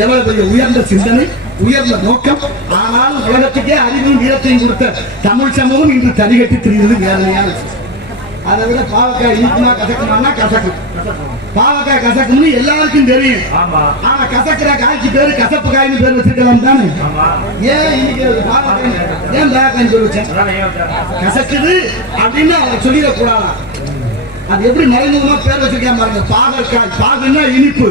எவ்வளவு பெரிய உயர்ந்த சிந்தனை உயர்ந்த நோக்கம்? ஆனால் உலகத்துக்கே அறிவும் வீரத்தையும் கொடுத்த தமிழ் சமூகம் இன்று தனிகட்டி திரிவது வேதனையான. அதை விட பாவக்காய் இனிக்குமா கசக்குமானா கசக்கும் பாவக்காய் கசக்கும்னு எல்லாருக்கும் தெரியும். ஆனா கசக்கிற காய்ச்சி பேரு கசப்பு காய்னு பேர் வச்சிருக்கலாம் தானே? ஏன் இன்னைக்கு பாவக்காய் ஏன் பாவக்காய் பேர் வச்சேன்? கசக்குது அப்படின்னு அவங்க சொல்லிடக்கூடாதா. அது எப்படி மறைமுகமா பேர் வச்சிருக்கேன் பாருங்க. பாகற்காய். பாகுன்னா இனிப்பு.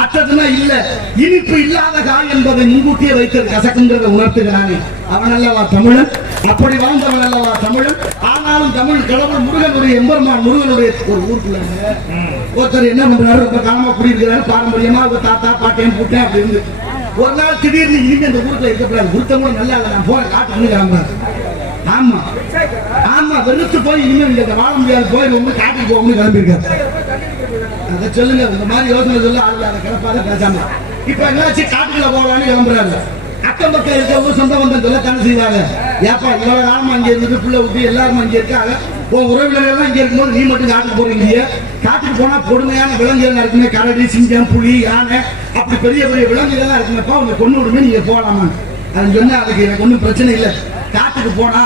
அற்றதுன்னா இல்ல. இனிப்பு இல்லாத காய் என்பதை முன்கூட்டியே வைத்தது கசக்குங்கிறத உணர்த்துகிறானே. அவன் அல்லவா தமிழன்? அப்படி வாழ்ந்தவன் அல்லவா தமிழன்? ஆனாலும் தமிழ் கடவுள் முருகனுடைய எம்பெருமான் முருகனுடைய ஒரு ஊருக்குள்ள ஒருத்தர் என்ன பண்றாரு? ரொம்ப காலமா குடியிருக்கிறாரு. பாரம்பரியமா ஒரு தாத்தா பாட்டேன் பூட்டேன் அப்படி இருந்து ஒரு நாள் திடீர்னு இனிமே இந்த ஊருக்குள்ள இருக்கக்கூடாது. கூட நல்லா இல்லை. நான் போற காட்டுன்னு கிளம்புறாரு. ஆமா. ஆமா வெறுத்து போய் இனிமே இங்க வாழ முடியாது. போய் ரொம்ப காட்டுக்கு போகணும்னு கிளம்பியிருக்காரு. அதை சொல்லுங்க. இந்த மாதிரி யோசனை சொல்ல ஆளுங்க கிளப்பாத பேசாம இப்ப என்னாச்சு காட்டுக்குள்ள போகலான்னு கிளம்புறாரு அக்கம் பக்கம் இருக்கவங்க சொந்த பந்தம் சொல்ல தானே செய்வாங்க. ஏப்பா இவ்வளவு காலமா அங்க இருந்துட்டு பிள்ளை விட்டு எல்லாரும் அங்க இருக்காங்க? உன் உறவினர் எல்லாம் இங்க இருக்கும்போது நீ மட்டும் காட்டுக்கு போறீங்க. காட்டுக்கு போனா கொடுமையான விலங்குகள் இருக்குமே கரடி சிங்கம் புலி யானை. அப்படி பெரிய பெரிய விலங்குகள் எல்லாம் இருக்குங்கப்பா உங்க கொண்டு விடுமே நீங்க போகலாமா அது சொன்னா அதுக்கு எனக்கு ஒன்றும் பிரச்சனை இல்லை. காட்டுக்கு போனா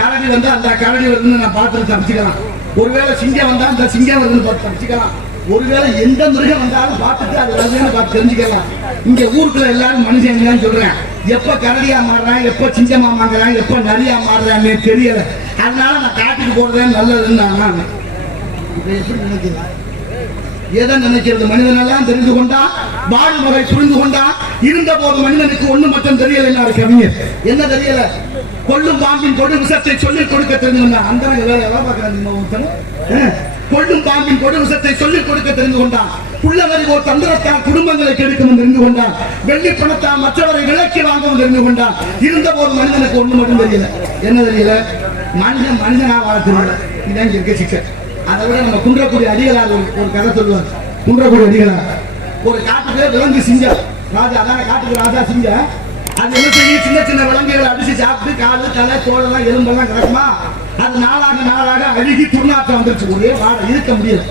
கரடி வந்து அந்த கரடி வருதுன்னு நான் பார்த்துட்டு தப்பிச்சுக்கலாம். ஒருவேளை சிங்கம் வந்தா அந்த சிங்கம் வருதுன்னு பார்த்து தப்பிச்சுக்கலாம். ஒருவேளை எந்த மிருகம் வந்தாலும் பார்த்துட்டு அது வருதுன்னு பார்த்து தெரிஞ்சுக்கலாம். இங்க ஊருக்குள்ள எல்லாரும் மனுஷன் சொல்றேன். எப்ப கரடியா மாறுறான் எப்ப சிங்கமா மாங்குறான் எப்ப நரியா மாறுறான்னு தெரியல. அதனால நான் காட்டுக்கு போறதே நல்லதுன்னு நான் எப்படி நினைக்கிறேன் எதை நினைக்கிறது? மனிதன் எல்லாம் தெரிந்து கொண்டான் வாழ்முறை புரிந்து கொண்டான் இருந்த போது மனிதனுக்கு ஒண்ணு மட்டும் தெரியல என்ன கவிஞர். என்ன தெரியல? கொள்ளும் பாம்பின் கொடு விஷத்தை சொல்லி கொடுக்க தெரிந்து அந்த வேலை எவ்வளவு பார்க்கறாங்க கொள்ளும் கொல்லும் பாம்பின் கொடவிசத்தை சொல்லிக் கொடுக்க தெரிந்து கொண்டான். உள்ளவர்கள் ஒரு தந்திரத்தால் குடும்பங்களை கெடுக்கும் தெரிந்து கொண்டான். வெள்ளி பணத்தால் மற்றவரை விலக்கி வாங்கவும் தெரிந்து கொண்டான். இருந்த போது மனிதனுக்கு ஒண்ணு மட்டும் தெரியல. என்ன தெரியல? மனிதன் மனிதனா வாழ தெரியல இதான் இருக்க சிக்கல். அதை விட நம்ம குன்றக்கூடிய அடிகளார் ஒரு கதை சொல்லுவார். குன்றக்கூடிய அடிகளார். ஒரு காட்டுக்கு விலங்கு சிங்கம் ராஜா அதான் காட்டுக்கு ராஜா சிங்கம் அது என்ன செய்யும்? சின்ன சின்ன விலங்குகளை அடிச்சு சாப்பிட்டு காலு தலை தோலெல்லாம் எலும்பெல்லாம் கிடக்குமா அது நாளாக நாளாக அழுகி துர்நாற்றம் வந்துருச்சு. ஒரே வாழ இருக்க முடியல.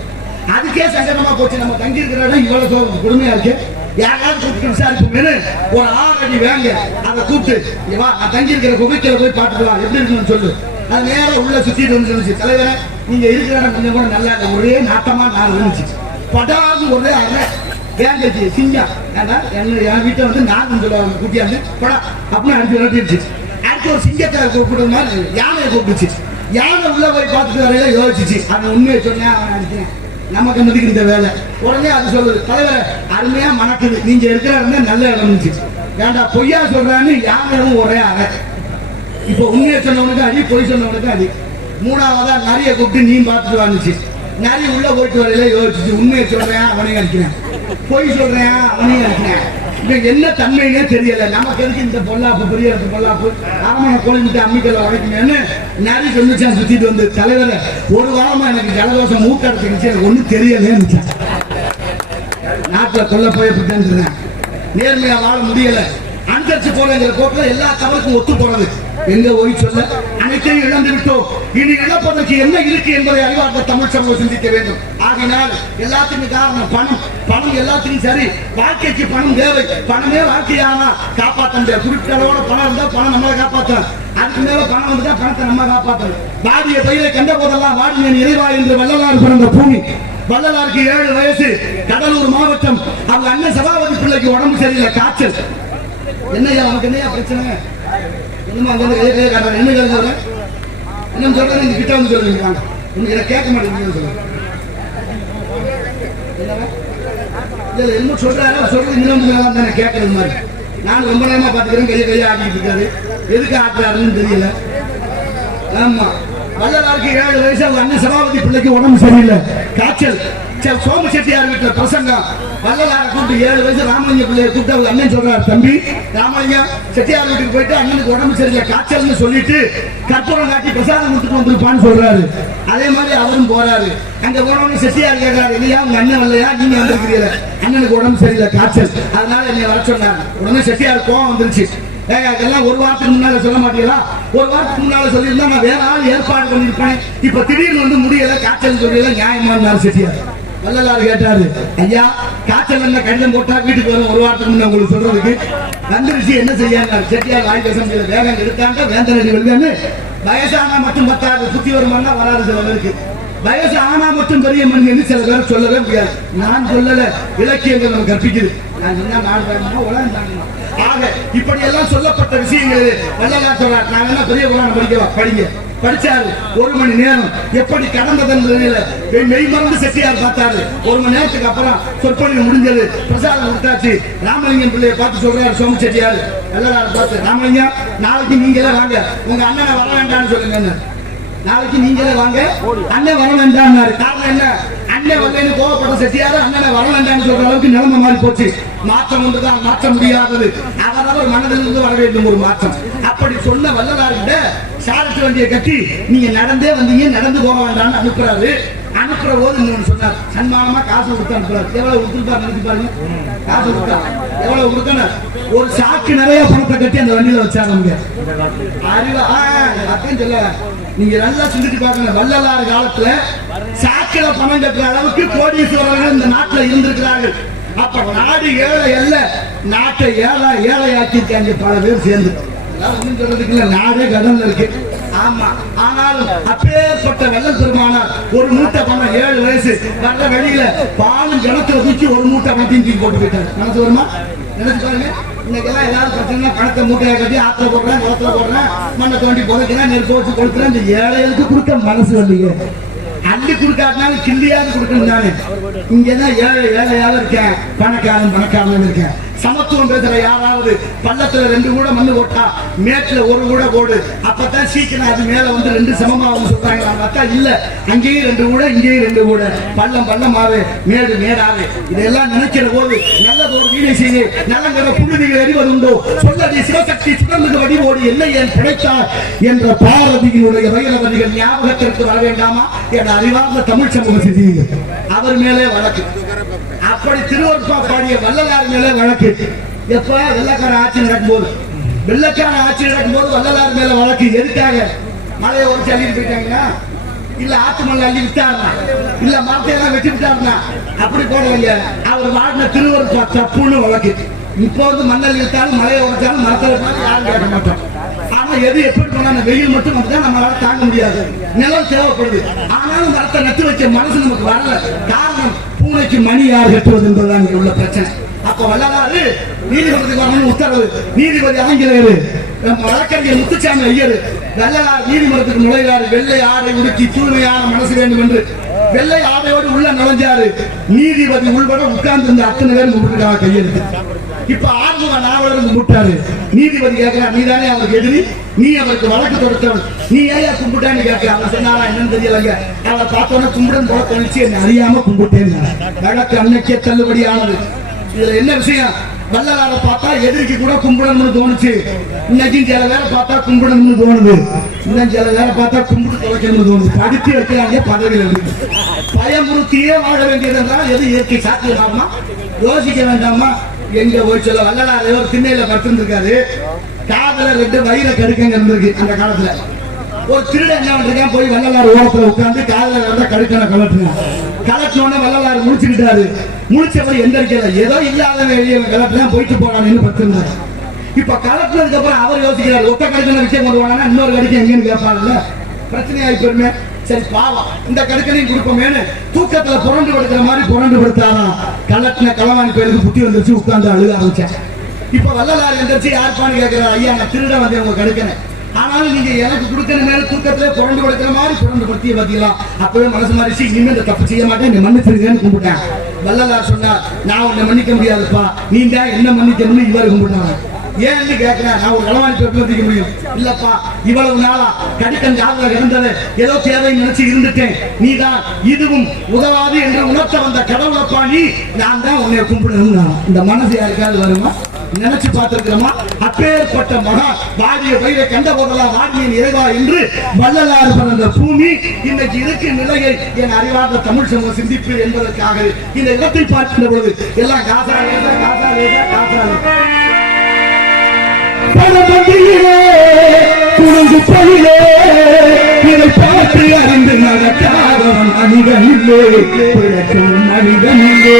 அதுக்கே சங்கடமா போச்சு. நம்ம தங்கி இருக்கிற இடம் இவ்வளவு சோகம் கொடுமையா இருக்கு. யாராவது கூப்பிட்டு விசாரிப்போம்னு ஒரு ஆறு அடி வேங்க. அதை கூப்பிட்டு வா நான் தங்கி இருக்கிற குகைக்கில போய் பாத்துக்கலாம் எப்படி இருக்குன்னு சொல்லு. அது நேரம் உள்ள சுத்திட்டு வந்து சொல்லுச்சு. தலைவரே நீங்க இருக்கிற இடம் கொஞ்சம் கூட நல்லா இல்லை. ஒரே நாட்டமா நான் இருந்துச்சு. படாது ஒரே அரை வேங்கச்சு சிங்கம் ஏன்னா என்ன என் வீட்டை வந்து நான் சொல்லுவாங்க. குட்டியாந்து படா. அப்படின்னு அனுப்பி விரட்டிடுச்சு. அடுத்து ஒரு சிங்கத்தை கூப்பிடுற மாதிரி யானையை கூப்பிடுச்சு. யானை உள்ள போய் பார்த்துட்டு வரையில யோசிச்சு அது உண்மையை சொன்னேன் அவன் நினைக்கிறேன் நமக்கு மதிக்கு இந்த வேலை. உடனே அது சொல்லுது தலைவர் அருமையா மணக்குது. நீங்க இருக்கிற இடம் நல்ல இடம் இருந்துச்சு. வேண்டாம் பொய்யா சொல்றான்னு யாரும் ஒரே ஆக இப்போ உண்மையை சொன்னவனுக்கு அடி பொய் சொன்னவனுக்கு அடி. மூணாவதா நிறைய கூப்பிட்டு நீ பார்த்துட்டு வந்துச்சு நிறைய உள்ள போயிட்டு வரையில யோசிச்சு உண்மையை சொல்றேன் அவனையும் அடிக்கிறேன். பொய் சொல்றேன் அவனையும் அடிக்கிறேன். இப்ப என்ன தன்மைன்னே தெரியல. நமக்கு எதுக்கு இந்த பொல்லாப்பு பெரிய பொல்லாப்பு? அரமனை கோழிமிட்டு அம்மிக்கல உடைக்கணும்னு நிறைய சொல்லிச்சான் சுத்திட்டு வந்து தலைவர். ஒரு வாரமா எனக்கு ஜலதோஷம் மூக்கடைச்சிருச்சு எனக்கு ஒன்றும் தெரியலன்னு நாட்டுல கொல்ல போய் சொன்னேன் நேர்மையா வாழ முடியல. அந்தரிச்சு போறங்கிற போக்குல எல்லா தவறுக்கும் ஒத்து போறது எங்க ஓய் சொல்ல? அனைத்தையும் இழந்து விட்டோம். இனி இழப்பதற்கு என்ன இருக்கு என்பதை அறிவார்ந்த தமிழ் சமூகம் சிந்திக்க வேண்டும். ஆகினால் எல்லாத்துக்கும் காரணம் பணம். பணம் எல்லாத்துக்கும் சரி. வாழ்க்கைக்கு பணம் தேவை. பணமே வாழ்க்கையானா? காப்பாற்ற முடியாது குறிப்பிட்ட பணம் இருந்தா பணம் நம்மளை காப்பாற்றும் அதுக்கு மேல பணம் வந்துட்டா பணத்தை நம்ம காப்பாற்றணும் பாரிய பயிரை கண்ட போதெல்லாம் வாடினேன் இறைவா என்று வள்ளலார் பிறந்த பூமி. வள்ளலாருக்கு ஏழு வயசு. கடலூர் மாவட்டம். அவங்க அண்ணன் சபாபதி பிள்ளைக்கு உடம்பு சரியில்லை. காய்ச்சல். என்னய்யா அவனுக்கு என்னையா பிரச்சனை? இன்னும் அங்க வந்து கையை கையை காட்டுறாங்க என்ன கேட்க இன்னும் சொல்றேன் இந்த கிட்ட வந்து சொல்லுங்க வாங்க. உங்களுக்கு எனக்கு கேட்க மாட்டேங்குது சொல்லுங்க என்ன சொல்றாரு சொல்றது இன்னும் மேல தானே கேட்கறது மாதிரி. நான் ரொம்ப நேரமா பாத்துக்கிறேன் கையை கையை ஆட்டிட்டு இருக்காரு. எதுக்கு ஆட்டுறாருன்னு தெரியல. ஆமா. வள்ளலாருக்கு ஏழு வயசு அவங்க அண்ணன் சபாபதி பிள்ளைக்கு உடம்பு சரியில்லை. காய்ச்சல். சோம செட்டியார் வீட்டுல? பிரசங்கம். வள்ளலார கூப்பிட்டு ஏழு வயசு ராமலிங்க பிள்ளைய கூப்பிட்டு அவர் அண்ணன் சொல்றாரு தம்பி. ராமலிங்கம் செட்டியார் வீட்டுக்கு போயிட்டு அண்ணனுக்கு உடம்பு சரியில்லை காய்ச்சல்னு சொல்லிட்டு கற்பூரம் காட்டி பிரசாதம் கொடுத்துட்டு வந்திருப்பான்னு சொல்றாரு. அதே மாதிரி அவரும் போறாரு. அங்க போனவங்க செட்டியார் கேட்கிறாரு இல்லையா உங்க அண்ணன் வரலையா? நீங்க வந்திருக்கிறீங்க அண்ணனுக்கு உடம்பு சரியில்லை காய்ச்சல். அதனால என்னை வர சொன்னாங்க உடனே செட்டியார் கோவம் வந்துருச்சு. ஏங்க, அதெல்லாம் ஒரு வாரத்துக்கு முன்னால சொல்ல மாட்டீங்களா? ஒரு வாரத்துக்கு முன்னால சொல்லியிருந்தா நான் வேற ஆள் ஏற்பாடு பண்ணியிருப்பேன். இப்ப திடீர்னு வந்து முடியல காய்ச்சல் சொல்லியெல்லாம் நியாயமா இருந்தாலும் செட்டியார். வள்ளலார் கேட்டாரு. ஐயா காய்ச்சல் என்ன கடிதம் போட்டா வீட்டுக்கு வரும். ஒரு வாரத்துக்கு முன்ன உங்களுக்கு சொல்றதுக்கு வந்துருச்சு. என்ன செய்யாங்க செட்டியார் ஆயுத சமையல வேகம் எடுத்தாங்க. வேந்தரடி வெள்ளான்னு வயசானா மட்டும் பத்தாது. சுத்தி வருமானா வராது சில பேருக்கு. வயசு ஆனா மட்டும் பெரிய மனிதன் சில பேர் சொல்லவே முடியாது. நான் சொல்லல. இலக்கியங்கள் நம்ம கற்பிக்குது. நான் சொன்னா நாடு பயணமா உலகம் தாங்கணும் ஆக இப்படி எல்லாம் சொல்லப்பட்ட விஷயங்கள் வள்ளலார் சொல்றாரு. நாங்க என்ன பெரிய புராணம் படிக்கவா படிங்க. படிச்சாரு. ஒரு மணி நேரம். எப்படி கடந்ததன் நிலையில மெய் மெய் செட்டியார் பார்த்தாரு. ஒரு மணி நேரத்துக்கு அப்புறம் சொற்பொழிவு முடிஞ்சது. பிரசாதம் கொடுத்தாச்சு. ராமலிங்கம் பிள்ளைய பார்த்து சொல்றாரு சோமு செட்டியார். வள்ளலார் பார்த்து ராமலிங்கம் நாளைக்கு நீங்களே வாங்க. உங்க அண்ணனை வர வேண்டாம்னு சொல்லுங்க நாளைக்கு நீங்களே வாங்க. அண்ணன் வர வேண்டாம்னாரு. காரணம் என்ன? அண்ணன் வரலன்னு கோவப்பட்ட செட்டியாரு அண்ணனை வர வேண்டாம்னு சொல்ற அளவுக்கு நிலைமை மாறி போச்சு. மாற்றம் ஒன்றுதான். மாற்ற முடியாதது. அவரவர் மனதிலிருந்து வர வேண்டும் ஒரு மாற்றம். அப்படி சொன்ன வல்லலார்கிட்ட சாரத்து வண்டியை கட்டி நீங்க நடந்தே வந்தீங்க நடந்து போக வேண்டாம்னு அனுப்புறாரு? அனுப்புற போது இன்னொன்னு சொன்னார். சன்மானமா காசு கொடுத்து அனுப்புறாரு. எவ்வளவு கொடுத்துருப்பாரு நினைச்சு பாருங்க. காசு கொடுத்தா. எவ்வளவு கொடுத்தனர் ஒரு சாக்கு நிறைய பணத்தை கட்டி அந்த வண்டியில வச்சாங்க அறிவா அத்தையும் சொல்ல நீங்க நல்லா சிந்திச்சு பாருங்க வள்ளலார் காலத்துல சாக்கில பணம் கட்டுற அளவுக்கு கோடீஸ்வரர்கள் இந்த நாட்டுல இருந்திருக்கிறார்கள். அப்ப நாடு ஏழை அல்ல நாட்டை ஏழை ஏழை இருக்காங்க பல பேர் சேர்ந்து. அதெல்லாம் ஒண்ணும் சொல்றதுக்கு இல்ல நாடே கடல்ல இருக்கு. ஆமா ஆனாலும் அப்பேற்பட்ட வெள்ளம் பெருமானார் ஒரு மூட்டை பணம் ஏழு வயசு வர்ற வெளியில பாலும் கிணத்துல தூக்கி ஒரு மூட்டை பணத்தையும் தூக்கி போட்டு போயிட்டாரு. மனசு வருமா? நினைச்சு பாருங்க. இன்னைக்கெல்லாம் ஏதாவது பிரச்சனை பணத்தை மூட்டையை கட்டி ஆத்துல போடுறேன் குளத்துல போடுறேன் மண்ணை தோண்டி புதைக்கிறேன் நெருப்பு வச்சு கொடுக்குறேன் இந்த ஏழைகளுக்கு கொடுக்க மனசு வரலையே. அள்ளி கொடுக்காட்டினாலும் கிள்ளியாவது கொடுக்கணும் தானே. இங்கதான் ஏழை ஏழையாக இருக்கேன். பணக்காரன் பணக்காரன் இருக்கேன். சமத்துவம் பேசுற யாராவது பள்ளத்துல ரெண்டு கூட மண்ணு ஓட்டா மேட்ல ஒரு கூட போடு. அப்பதான் சீக்கிரம் அது மேல வந்து ரெண்டு சமமாகும் சொல்றாங்க அத்தா இல்ல. அங்கேயும் ரெண்டு கூட இங்கேயும் ரெண்டு கூட. பள்ளம் பள்ளமாவே மேடு மேடாவே. இதெல்லாம் நினைக்கிற போது நல்லது ஒரு வீணை செய்து நலங்கிற புழுதிகள் எறிவதுண்டோ சொல்லடி சிவசக்தி சுடர்ந்து வடிவோடு என்ன ஏன் கிடைத்தார் என்ற பாரதியினுடைய வைரவதிகள் ஞாபகத்திற்கு வர வேண்டாமா? என அறிவார்ந்த தமிழ் சமூக சிதிகள் அவர் மேலே வழக்கு. அப்படி திருவருப்பா பாடிய வள்ளலார் மேல வழக்கு. எப்ப வெள்ளக்கார ஆட்சி நடக்கும்போது? வெள்ளக்கார ஆட்சி நடக்கும்போது வள்ளலார் மேல வழக்கு. எதுக்காக? மலையை ஒரு அள்ளிட்டு போயிட்டாங்கன்னா இல்ல ஆத்து மலை அள்ளி விட்டாருனா இல்ல மரத்தை எல்லாம் வெட்டி விட்டாருனா அப்படி போடலைங்க அவர் வாடின திருவருப்பா தப்புன்னு வழக்கு. இப்போ வந்து மண்ணல் இழுத்தாலும் மலையை உடைச்சாலும் மரத்தில் பார்த்து யாரும் கேட்க மாட்டோம். ஆனா எது எப்படி போனா வெயில் மட்டும் வந்து நம்மளால தாங்க முடியாது. நிலம் தேவைப்படுது. ஆனாலும் மரத்தை நட்டு வைக்க மனசு நமக்கு வரல. காரணம் மூளைக்கு மணி யார் கட்டுவது என்பதுதான் இங்க உள்ள பிரச்சனை. அப்ப வல்லலாறு நீதிபதிக்கு வரணும்னு உத்தரவு. நீதிபதி ஆங்கிலேயரு வழக்கறிஞர் முத்துச்சாமி ஐயர். வல்லலார் நீதிமன்றத்துக்கு நுழைகிறார். வெள்ளை ஆடை உடுக்கி தூய்மையான மனசு வேண்டும் என்று. வெள்ளை ஆடையோடு உள்ள நுழைஞ்சாரு. நீதிபதி உள்பட உட்கார்ந்து இருந்த அத்தனை பேர் கும்பிட்டுருக்காங்க கையெழுத்து. இப்ப ஆறுமுக நாவலருக்கு கும்பிட்டாரு நீதிபதி கேட்கிறார் நீதானே அவருக்கு எதிரி? நீ அவருக்கு வழக்கு தொடுத்தவன். நீ ஏன் கும்பிட்டான்னு கேட்கிற அவன் சொன்னாரா என்னன்னு தெரியலங்க. அவளை பார்த்தோன்னா கும்பிடன் போல தோணிச்சு என்னை அறியாம கும்பிட்டேன். வழக்கு அன்னைக்கே தள்ளுபடி ஆனது. இதுல என்ன விஷயம்? வள்ளலார பார்த்தா எதிரிக்கு கூட கும்பிடணும்னு தோணுச்சு. இன்னைக்கு சில வேலை பார்த்தா கும்பிடணும்னு தோணுது. இன்னும் சில வேலை பார்த்தா கும்பிட்டு துவைக்கணும்னு தோணுது. படித்து வைக்கிறாங்க பதவியில் இருக்கு பயமுறுத்தியே வாழ வேண்டியதுதான் எது இயற்கை சாத்தியமாகுமா? யோசிக்க வேண்டாமா? எங்க போய் சொல்ல வள்ளலார் ஒரு திண்ணையில படுத்திருக்காரு காதல ரெண்டு வயிற கடுக்கங்க இருந்திருக்கு அந்த காலத்துல. ஒரு திருடன் என்ன பண்றான் போய் வள்ளலார் ஓரத்துல உட்காந்து காதல இருந்த கடுக்கனை கலட்டுறான் கலட்டினோட வள்ளலார் முடிச்சுக்கிட்டாரு. முடிச்சபடி எந்திரிக்கல. ஏதோ இல்லாத வெளியே கலட்டுலாம் போயிட்டு போனான்னு படுத்திருந்தாரு. இப்ப கலட்டினதுக்கு அப்புறம் அவர் யோசிக்கிறார் ஒத்த கடுக்கன விஷயம் கொண்டு போனா இன்னொரு கடுக்கு எங்கன்னு கேட்பாருல்ல பிரச்சனையாகி பெருமை சரி பாவம் இந்த கடுக்கனையும் கொடுப்போமேனு தூக்கத்துல புரண்டு படுக்கிற மாதிரி புரண்டு படுத்தாராம் கலட்டின கலவாணி கோயிலுக்கு புத்தி வந்துருச்சு உட்கார்ந்து அழுக ஆரம்பிச்சேன் இப்ப வள்ளலார் எந்திரிச்சு யாருப்பான்னு கேட்கிற ஐயா நான் திருட வந்தேன் உங்க கடுக்கனை ஆனாலும் நீங்க எனக்கு கொடுக்கற மேல தூக்கத்துல புரண்டு படுக்கிற மாதிரி புரண்டு படுத்திய பாத்தீங்களா அப்பவே மனசு மாறிச்சு இனிமே இந்த தப்பு செய்ய மாட்டேன் நீ மன்னிச்சிருக்கேன்னு கும்பிட்டேன். வள்ளலார் சொன்னார் நான் உன்னை மன்னிக்க முடியாதுப்பா. நீ தான் என்ன மன்னிக்கணும்னு இவர் கும்பிட்டாங்க ஏன்னு கேட்கிறேன். நான் ஒரு களவாணி பேப்பர் முடியும். இல்லப்பா இவ்வளவு நாளா கடிக்கன் ஜாதகம் இருந்தது. ஏதோ தேவை நினைச்சு இருந்துட்டேன். நீ தான் இதுவும் உதவாது என்று உணர்த்த வந்த கடவுளப்பா நீ. நான் தான் உன்னை கும்பிடுவேன். இந்த மனசு யாருக்காவது வருமா? நினைச்சு பார்த்திருக்கிறோமா? அப்பேற்பட்ட மகா வாடிய பயிரை கண்ட போதெல்லாம் வாடியின் இறைவா என்று வள்ளலார் பிறந்த பூமி இன்னைக்கு இருக்க நிலையை என் அறிவார்ந்த தமிழ் சமூக சிந்திப்பு என்பதற்காக இந்த இடத்தை பார்க்கின்ற பொழுது எல்லாம் காசா லேசா காசா காசா. பல பணமந்தியிலே குழுங்கு பணிலே இதை பார்த்து அறிந்து நடக்காதவன் அணிகளிலே பிறக்கும் மனிதன் இல்லை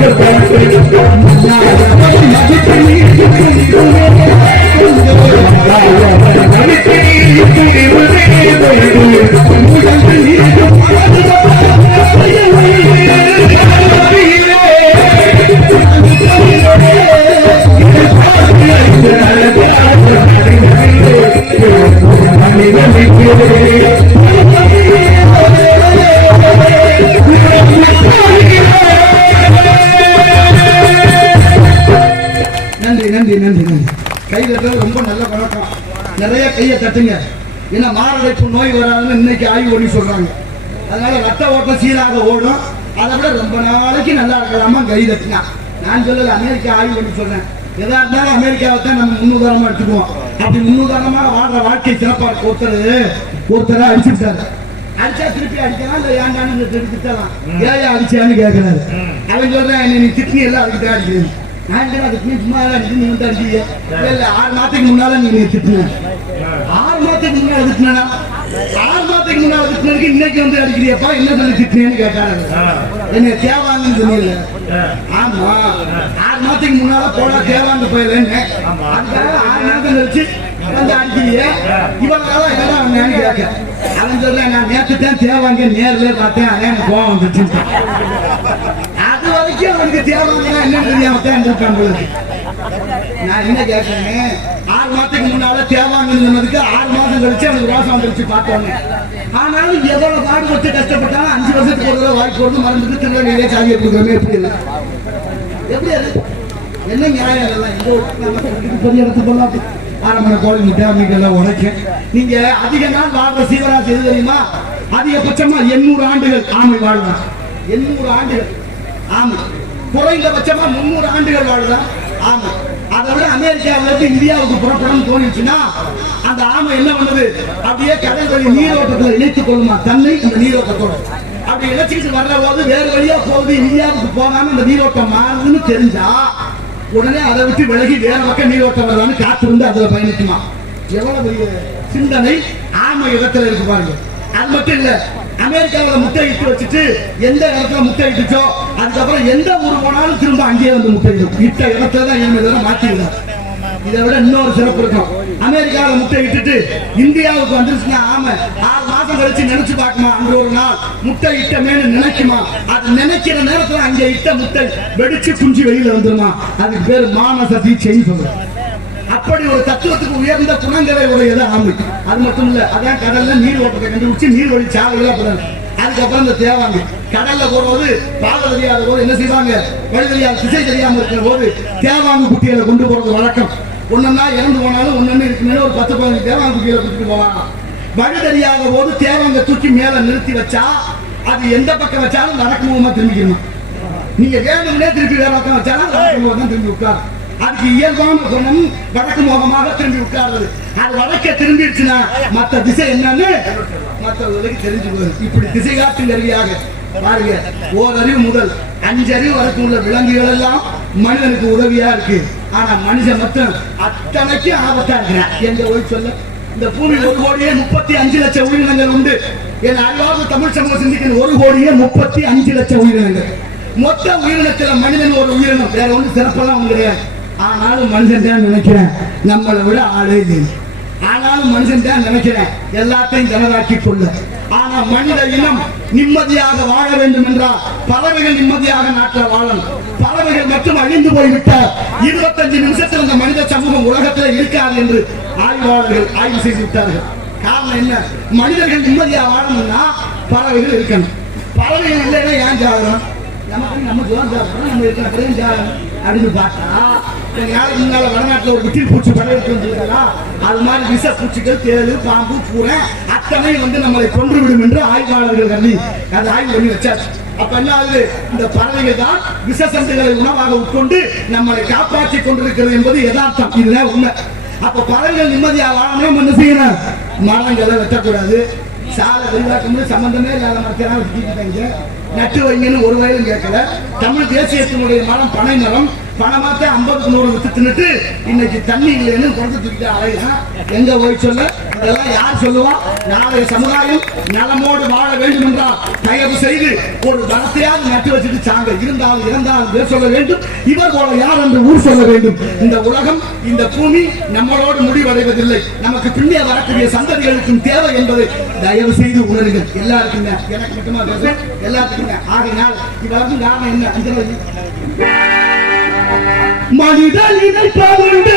Thank you. தட்டுங்க ஏன்னா மாரடைப்பு நோய் வராதுன்னு இன்னைக்கு ஆய்வு பண்ணி சொல்றாங்க. அதனால ரத்த ஓட்டம் சீராக ஓடும். அதை விட ரொம்ப நாளைக்கு நல்லா இருக்கலாமா? கை தட்டுனா. நான் சொல்லல அமெரிக்கா ஆய்வு பண்ணி சொல்றேன் எதா இருந்தாலும் அமெரிக்காவை தான் நம்ம முன்னுதாரணமா எடுத்துக்குவோம். அப்படி முன்னுதாரணமா வாழ்ற வாழ்க்கை சிறப்பா இருக்கு. ஒருத்தர் ஒருத்தரை அடிச்சுட்டாரு அடிச்சா திருப்பி அடிக்கலாம் இல்ல ஏன்டான்னு திருப்பி திட்டலாம். ஏன் அடிச்சான்னு கேட்கிறாரு அவன் சொல்றேன் நீ திட்னி எல்லாம் அதுக்கு தான் அடிக்கிறேன். நான் அதுக்கு சும்மா அடிச்சு நீ வந்து அடிச்சீங்க இல்ல ஆறு மாதத்துக்கு முன்னால நீ நீ திட்டின. ஆறு மாதத்துக்கு முன்னால திட்டினா ஆறு மாதத்துக்கு முன்னால திட்டினதுக்கு இன்னைக்கு வந்து அடிக்கிறியப்பா என்ன சொல்லி திட்டினேன்னு கேட்டாரு. என்ன தேவாங்கன்னு சொன்னீங்க ஆமா. ஆறு மாதத்துக்கு முன்னால போனா தேவாங்க போயிலன்னு அதுக்காக ஆறு மாதம் கழிச்சு வந்து அடிக்கிறீங்க இவனால என்ன வந்தேன்னு கேட்க. அவன் சொல்ல நான் நேற்று தான் தேவாங்க நேர்ல பார்த்தேன் அதான் கோவம் வந்துச்சு அது வரைக்கும் அவனுக்கு தேவாங்கன்னா என்னன்னு தெரியாம தான் இருக்கான் நான் என்ன கேட்கிறேன் ஆறு மாசத்துக்கு முன்னால தேவாங்கன்னு சொன்னதுக்கு ஆறு மாசம் கழிச்சு அவனுக்கு ரோசம் வந்துருச்சு பார்த்தோன்னு. ஆனாலும் எவ்வளவு பாடுபட்டு கஷ்டப்பட்டாலும் அஞ்சு வருஷத்துக்கு ஒரு தடவை வாய்ப்பு வந்து மறந்துட்டு திருநெல்வேலியே சாதியை கொடுக்குறமே எப்படி இல்லை எப்படி அது? என்ன நியாயம் இதெல்லாம் எங்க பெரிய இடத்து போடலாம் ஆரம்பர கோழி முட்டை எல்லாம் உடைக்க. நீங்க அதிக நாள் வாழ்ற சீவராசி எது தெரியுமா? அதிகபட்சமா எண்ணூறு ஆண்டுகள் ஆமை வாழ்வான் எண்ணூறு ஆண்டுகள். ஆமா. குறைந்தபட்சமா முன்னூறு ஆண்டுகள் வாழ்றான் ஆமா. அதை விட அமெரிக்காவிலிருந்து இந்தியாவுக்கு புறப்படும் தோணிச்சுன்னா அந்த ஆமை என்ன பண்ணுது? அப்படியே கடல் வழி நீரோட்டத்தில் இணைத்துக் கொள்ளுமா? தன்னை அந்த நீரோட்டத்தோட. அப்படி இணைச்சிக்கிட்டு வர்ற போது வேறு வழியா போகுது இந்தியாவுக்கு போகாம அந்த நீரோட்டம் மாறுதுன்னு தெரிஞ்சா உடனே அதை விட்டு விலகி வேற பக்கம் நீரோட்டம் வருதான்னு காத்திருந்து அதுல பயணிக்குமா? எவ்வளவு பெரிய சிந்தனை ஆமை இடத்துல இருக்கு பாருங்க. அது மட்டும் இல்ல அமெரிக்காவில் முட்டை இட்டு வச்சுட்டு எந்த இடத்துல முட்டை இட்டுச்சோ அதுக்கப்புறம் எந்த ஊர் போனாலும் திரும்ப அங்கேயே வந்து முட்டை இட்ட இடத்துல தான் இனிமேல் மாற்றிடுறாரு இதை விட இன்னொரு சிறப்பு இருக்கும். அமெரிக்காவில் முட்டை இட்டுட்டு இந்தியாவுக்கு வந்துருச்சுன்னா ஆமை ஆறு மாசம் கழிச்சு நினைச்சு பார்க்குமா? அங்க ஒரு நாள் முட்டை இட்டமேனு நினைக்குமா? அது நினைக்கிற நேரத்துல அங்க இட்ட முட்டை வெடிச்சு குஞ்சு வெளியில வந்துருமா? அதுக்கு பேர் மானச தீட்சைன்னு சொல்றோம் அப்படி ஒரு தத்துவத்துக்கு உயர்ந்த குணங்களை உடையது ஆமை. அது மட்டும் இல்ல அதான் கடல்ல நீர் ஓட்டத்தை கண்டுபிடிச்சு நீர் வழி சாலைகள் அப்படி அதுக்கப்புறம் இந்த தேவாங்க. கடல்ல போகும்போது பாத தெரியாத போது என்ன செய்வாங்க? வழி தெரியாத திசை தெரியாம இருக்கிற போது தேவாங்க குட்டிகளை கொண்டு போறது வழக்கம். ஒன்னொன்னா இறந்து போனாலும் ஒன்னொன்னு இருக்குமே ஒரு பத்து பதினஞ்சு தேவாங்க குட்டிகளை கொடுத்துட்டு போவாங்க. வழி தெரியாத போது தேவாங்க தூக்கி மேல நிறுத்தி வச்சா அது எந்த பக்கம் வச்சாலும் வடக்கு முகமா திரும்பிக்கணும். நீங்க வேணும்னே திருப்பி வேற பக்கம் வச்சாலும் வடக்கு தான் திரும்பி உட்காரும் அதுக்கு இயல்பான குணம் வடக்கு முகமாக திரும்பி விட்டார்கள் அது வடக்க திரும்பிடுச்சுன்னா மத்த திசை என்னன்னு மற்றவர்களுக்கு தெரிஞ்சு போகுது. இப்படி திசை காட்டும் கருவியாக. பாருங்க ஓரறிவு முதல் அஞ்சறிவு வரைக்கும் உள்ள விலங்குகள் எல்லாம் மனிதனுக்கு உதவியா இருக்கு. ஆனா மனுஷன் மட்டும் அத்தனைக்கும் ஆபத்தா இருக்கிறான். எங்க போய் சொல்ல? இந்த பூமி ஒரு கோடியே முப்பத்தி அஞ்சு லட்சம் உயிரினங்கள் உண்டு. என் அறிவார்ந்த தமிழ் சமூகம் சிந்திக்கிற ஒரு கோடியே முப்பத்தி அஞ்சு லட்சம் உயிரினங்கள். மொத்த உயிரினத்துல மனிதன் ஒரு உயிரினம். வேற ஒன்று சிறப்பெல்லாம் கிடையாது. ஆனாலும் மனுஷன் தான் நினைக்கிறேன். நம்மளை விட ஆளே இல்லை. ஆனாலும் மனுஷன் தான் நினைக்கிறேன். எல்லாத்தையும் ஜனதாக்கி கொள்ள. ஆனா மனித இனம் நிம்மதியாக வாழ வேண்டும் என்றால் பறவைகள் நிம்மதியாக நாட்டில் வாழணும் பறவைகள் மட்டும் அழிந்து போய்விட்ட இருபத்தஞ்சு நிமிஷத்தில் இந்த மனித சமூகம் உலகத்தில் இருக்காது என்று ஆய்வாளர்கள் ஆய்வு செய்து விட்டார்கள் காரணம் என்ன? மனிதர்கள் நிம்மதியாக வாழணும்னா பறவைகள் இருக்கணும். பறவைகள் இல்லைன்னா ஏன் ஜாகரம் நமக்கு நம்ம ஜோன் ஜாகரம் நம்ம இருக்கிற ஜாகரம் அப்படின்னு பார்த்தா கொஞ்ச முன்னால வடநாட்டுல ஒரு விட்டில் பூச்சி படையிட்டு வந்திருக்கா அது மாதிரி விஷ பூச்சிகள் தேளு பாம்பு பூரை அத்தனை வந்து நம்மளை கொன்று விடும் என்று ஆய்வாளர்கள் கருதி அதை ஆய்வு பண்ணி வச்சாச்சு அப்ப என்ன ஆகுது? இந்த பறவைகள் தான் விஷ உணவாக உட்கொண்டு நம்மளை காப்பாற்றி கொண்டிருக்கிறது என்பது யதார்த்தம். இதுதான் உண்மை. அப்ப பறவைகள் நிம்மதியா வாழணும் என்ன செய்யணும்? மரங்களை வெட்டக்கூடாது. சாலை விரிவாக்கம் சம்பந்தமே இல்லாத மரத்தெல்லாம் வச்சுக்கிட்டாங்க நட்டு வைங்கன்னு ஒரு வயலும் கேட்கல. தமிழ் தேசியத்தினுடைய மரம் பனை மரம். பணமாத்த ஐம்பதுக்கு நூறு வித்து தின்னுட்டு இன்னைக்கு தண்ணி இல்லைன்னு குறைஞ்சு தூக்கிட்டு அலையலாம். எங்க போய் சொல்ல? இதெல்லாம் யார் சொல்லுவா? நாளைய சமுதாயம் நலமோடு வாழ வேண்டும் என்றால் தயவு செய்து ஒரு மரத்தையாவது நட்டு வச்சுட்டு சாங்க. இருந்தால் இறந்தால் பேர் சொல்ல வேண்டும். இவர் போல யார் என்று ஊர் சொல்ல வேண்டும். இந்த உலகம் இந்த பூமி நம்மளோடு முடிவடைவதில்லை. நமக்கு பின்னே வரக்கூடிய சந்ததிகளுக்கும் தேவை என்பதை தயவு செய்து உணருங்கள். எல்லாருக்கும் எனக்கு மட்டுமா பேசுறேன் எல்லாத்துக்கும் ஆகினால் இவ்வளவு இவருக்கும் காரணம் என்ன? அஞ்சலி மனிதன் நினைப்பதுண்டு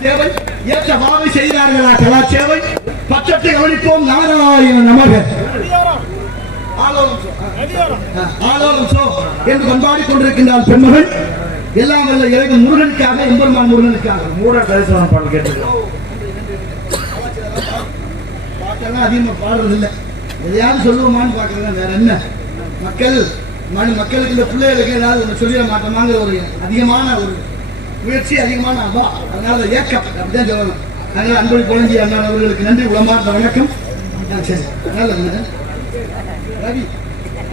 தேவை ஏற்ற வாவை செய்கிறார்களா கலா சேவை பச்சத்தை கவனிப்போம் நாராயண நமக. என்று பண்பாடி கொண்டிருக்கின்றார் பெண்மகள் எல்லாம் வல்ல இறைவன் முருகனுக்காக எம்பெருமான் முருகனுக்காக. மூட தரிசனம் பாடல் கேட்டிருக்கோம் பாட்டெல்லாம் அதிகமாக பாடுறது இல்லை எதையாவது சொல்லுவோமான்னு பார்க்குறேன் வேற என்ன? மக்கள் மனு மக்களுக்கு இந்த பிள்ளைகளுக்கு ஏதாவது சொல்லிட மாட்டோமாங்கிற ஒரு அதிகமான ஒரு முயற்சி அதிகமான அவா அதனால ஏக்கம் அப்படிதான் சொல்லணும். அதனால அன்பொழி குழந்தை அண்ணன் அவர்களுக்கு நன்றி உளமார்ந்த வணக்கம். சரி. நல்லது ரவி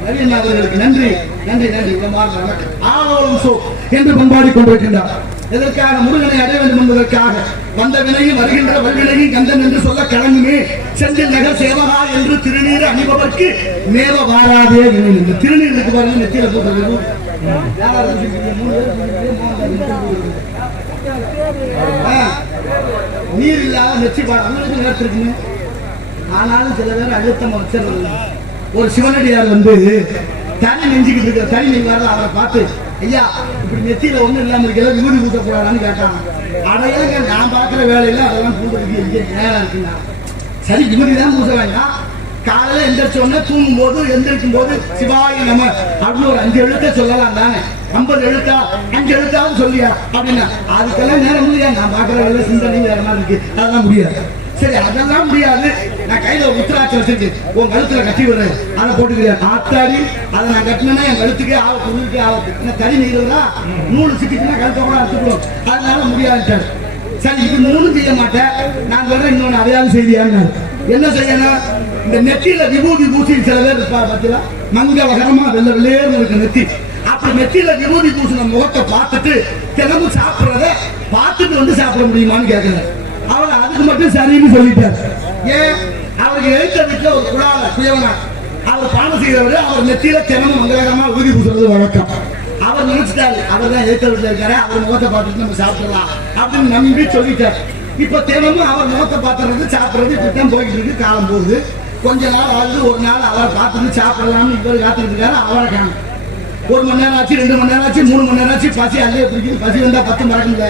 ரவி அண்ணா அவர்களுக்கு நன்றி நன்றி நன்றி உளமார்ந்த வணக்கம். ஆலோலம் சோ என்று பண்பாடி கொண்டிருக்கின்றார். எதற்காக முருகனை அடைய வேண்டும் என்பதற்காக வந்த வினையும் வருகின்ற வல்வினையும் கந்தன் என்று சொல்ல கலங்குமே செந்தில் நகர் சேவகா என்று திருநீர் அணிபவர்க்கு மேல வாராதே இந்த திருநீர் இருக்கு பாருங்க நெத்தியில போட்டு நீர் இல்லாத நெச்சி அவங்களுக்கு நேரத்திருக்குங்க ஆனாலும் சில பேர் அழுத்தம் வச்சிடல ஒரு சிவனடியார் வந்து தனி நெஞ்சுக்கிட்டு இருக்கிற தனி நெஞ்சாரு அவரை பார்த்து ஐயா இப்படி நெத்தியில ஒண்ணும் இல்லாம இருக்கல விபூதி ஊத்தக்கூடாதான்னு கேட்டாங்க அடையலங்க நான் பார்க்குற வேலையில அதெல்லாம் கூட்டுறதுக்கு இங்கே நேரம் இருக்குங்க சரி விபூதி தான் பூச வேண்டாம். காலையில எந்திரிச்ச உடனே தூங்கும் போது எந்திரிக்கும் போது சிவாய நம்ம அப்படின்னு ஒரு அஞ்சு எழுத்த சொல்லலாம் தானே? ஐம்பது எழுத்தா? அஞ்சு எழுத்தாவது சொல்லியா? அப்படின்னா அதுக்கெல்லாம் நேரம் முடியாது நான் பாக்குற வேலை சிந்தனை வேற மாதிரி இருக்கு. அதெல்லாம் முடியாது. சரி அதெல்லாம் முடியாது. நான் கையில ஒரு உத்தராட்சி வச்சிருக்கு. உன் கழுத்துல கட்டி விடுறேன் அதை போட்டுக்கிறேன் ஆத்தாடி அதை நான் கட்டினேன்னா என் கழுத்துக்கே ஆகும் உங்களுக்கே ஆகும் என்ன தனி நெய்தா நூல் சிக்கிச்சுன்னா கழுத்தை கூட அறுத்துக்கிறோம் அதனால முடியாதுட்டார் சரி. இது மூணும் செய்ய மாட்டேன். நான் சொல்றேன் இன்னொன்று அதையாவது செய்தியான்னு என்ன செய்யணும்? இந்த நெத்தியில விபூதி பூசி சில பேர் இருப்பா பார்த்தீங்களா மங்களகரமா வெள்ள வெள்ளேர்னு இருக்கு நெத்தி அப்புறம் நெத்தியில விபூதி பூசின முகத்தை பார்த்துட்டு தினமும் சாப்பிடுறத பார்த்துட்டு வந்து சாப்பிட முடியுமான்னு கேட்கிறேன் அவர் அதுக்கு மட்டும் சரின்னு சொல்லிட்டார். ஏன்? அவருக்கு எழுத்த வீட்டுல ஒரு குழால குயவனா. அவர் பானம் செய்கிறவர் அவர் நெத்தியில தினமும் மங்களகரமா ஊதி பூசுறது வழக்கம். அவர் நினைச்சிட்டாரு அவர் தான் எழுத்த வீட்டுல இருக்காரு அவர் முகத்தை பார்த்துட்டு நம்ம சாப்பிடலாம் அப்படின்னு நம்பி சொல்லிட்டார். இப்ப தினமும் அவர் முகத்தை பார்த்துறது சாப்பிடுறது இப்படித்தான் போயிட்டு இருக்கு காலம் போகுது. கொஞ்ச நாள் ஆகுது ஒரு நாள் அவரை பார்த்துட்டு சாப்பிடலாம்னு இவர் காத்துக்கிட்டு இருக்காரு அவரை காணும். ஒரு மணி நேரம் ஆச்சு ரெண்டு மணி நேரம் ஆச்சு மூணு மணி நேரம் ஆச்சு பசி அல்லே பிடிக்குது பசி வந்தா பத்து மறக்கல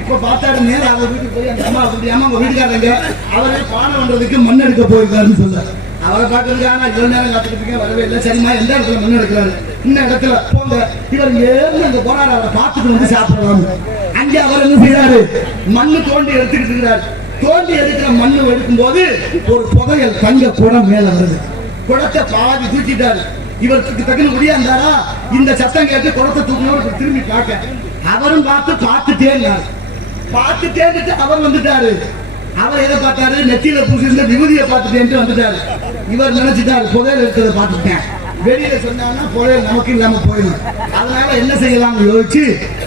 இப்ப பார்த்தா நேரம் அவர் வீட்டுக்கு போய் அந்த அம்மா அப்படி அம்மா உங்க வீட்டுக்காரங்க அவரே பாடம் பண்றதுக்கு மண் எடுக்க போயிருக்காருன்னு சொன்னார் அவரை பார்க்கறதுக்கு ஆனா இவ்வளவு நேரம் காத்துக்கிட்டு இருக்கேன் வரவே இல்லை சரிம்மா எந்த இடத்துல மண் எடுக்கிறாரு. இந்த இடத்துல போங்க இவர் ஏன்னு அங்க போறாரு அவரை பார்த்துட்டு வந்து சாப்பிடலாம் அங்கே அவர் என்ன செய்யறாரு மண்ணு தோண்டி எடுத்துக்கிட்டு இருக்கிறார். தோண்டி எடுக்கிற மண்ணு எடுக்கும் போது ஒரு புதையல் தங்க குடம் மேல வருது. குடத்தை பாதி தூக்கிட்டாரு. இவருக்கு தகுந்த முடியாந்தாரா இந்த சத்தம் கேட்டு குடத்தை தூக்கணும் திரும்பி பார்க்க. அவரும் பார்த்து பார்த்துட்டே இருந்தார் பார்த்துட்டே இருந்துட்டு அவர் வந்துட்டாரு. அவர் எதை பார்த்தாரு? நெத்தியில பூசிருந்த விபூதியை பார்த்துட்டேன்ட்டு வந்துட்டாரு. இவர் நினைச்சிட்டாரு புதையல் இருக்கிறத பார்த்துட்டேன் வெளியில சொன்னாங்கன்னா புதையல் நமக்கு இல்லாம போயிடும். அதனால என்ன செய்யலாம்னு யோசிச்சு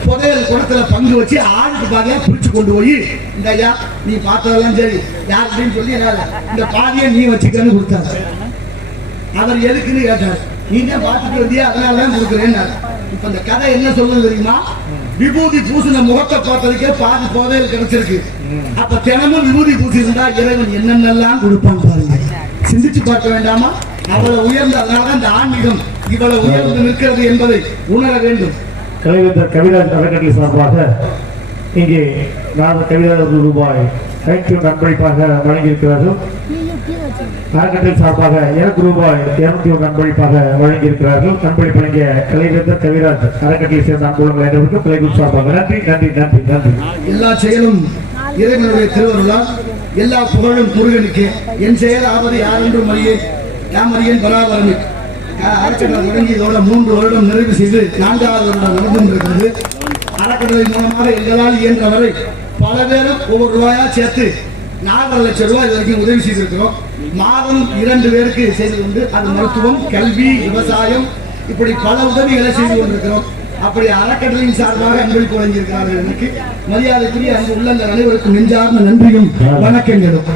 புதையல் குடத்துல பங்கு வச்சு ஆளுக்கு பாதியா பிரிச்சு கொண்டு போய் இந்த ஐயா நீ பார்த்ததெல்லாம் சரி. யாருக்குன்னு சொல்லி இந்த பாதியை நீ வச்சுக்கன்னு கொடுத்தாரு. அவர் எதுக்குன்னு கேட்டார். நீ தான் பார்த்துட்டு வந்தியா? அதனால தான் கொடுக்குறேன்னாரு. இப்ப இந்த கதை என்ன சொல்லுது தெரியுமா? விபூதி பூசின முகத்தை பார்த்ததுக்கே பாதி போதையில் கிடைச்சிருக்கு. அப்ப தினமும் விபூதி பூசி இருந்தா இறைவன் என்னென்னலாம் கொடுப்பான் பாருங்க. சிந்திச்சு பார்க்க வேண்டாமா? அவ்வளவு உயர்ந்த அதனால இந்த ஆன்மீகம் இவ்வளவு உயர்ந்து நிற்கிறது என்பதை உணர வேண்டும். கலைவேந்தர் கவிராஜ் அறக்கட்டளை சார்பாக இங்கே நாலு கவிராஜர் ரூபாய் ஐந்து நன்மொழிப்பாக வழங்கியிருக்கிறார்கள். அறக்கட்டளை சார்பாக எனக்கு ரூபாய் இருநூத்தி ஒரு நன்மொழிப்பாக வழங்கியிருக்கிறார்கள். நன்மொழி வழங்கிய கலைவேந்தர் கவிராஜ் அறக்கட்டளை சேர்ந்த அன்புள்ள அனைவருக்கும் கலைக்குழு சார்பாக நன்றி நன்றி நன்றி நன்றி. எல்லா செயலும் இறைவனுடைய திருவருளால் எல்லா புகழும் முருகனுக்கு. என் செயல் ஆவது யாரென்றும் அறியேன். யாம் பராபரமி. அறக்கட்டளை தொடங்கி இதோட மூன்று வருடம் நிறைவு செய்து நான்காவது வருடம் நடந்து கொண்டிருக்கிறது அறக்கட்டளை மூலமாக எங்களால் இயன்றவரை பல பேரும் ஒவ்வொரு ரூபாயா சேர்த்து நாலரை லட்சம் ரூபாய் இது வரைக்கும் உதவி செய்திருக்கிறோம். மாதம் இரண்டு பேருக்கு செய்து கொண்டு அது மருத்துவம் கல்வி விவசாயம் இப்படி பல உதவிகளை செய்து கொண்டிருக்கிறோம். அப்படி அறக்கட்டளையின் சார்பாக அன்பளிப்பு வழங்கியிருக்கிறார்கள் எனக்கு. மரியாதைக்குரிய அங்கு உள்ள அந்த அனைவருக்கும் நெஞ்சார்ந்த நன்றியும் வணக்கங்களும்.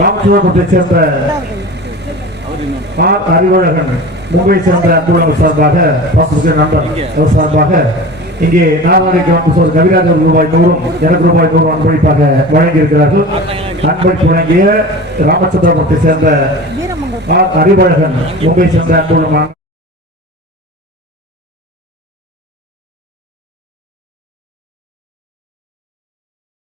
ராமசுவரத்தை சேர்ந்த ஆர் அறிவழகன் மும்பை சேர்ந்த அன்புள்ளவர் சார்பாக பாசுக்கு நண்பர் அவர் சார்பாக இங்கே நாலாயிரம் காம்பஸ் கவிராஜ் ஒரு ரூபாய் நூறும் எனக்கு ரூபாய் நூறு அன்பளிப்பாக வழங்கியிருக்கிறார்கள். அன்பளிப்பு வழங்கிய ராமச்சந்திரபுரத்தை சேர்ந்த ஆர் அறிவழகன் மும்பை சேர்ந்த அன்புள்ள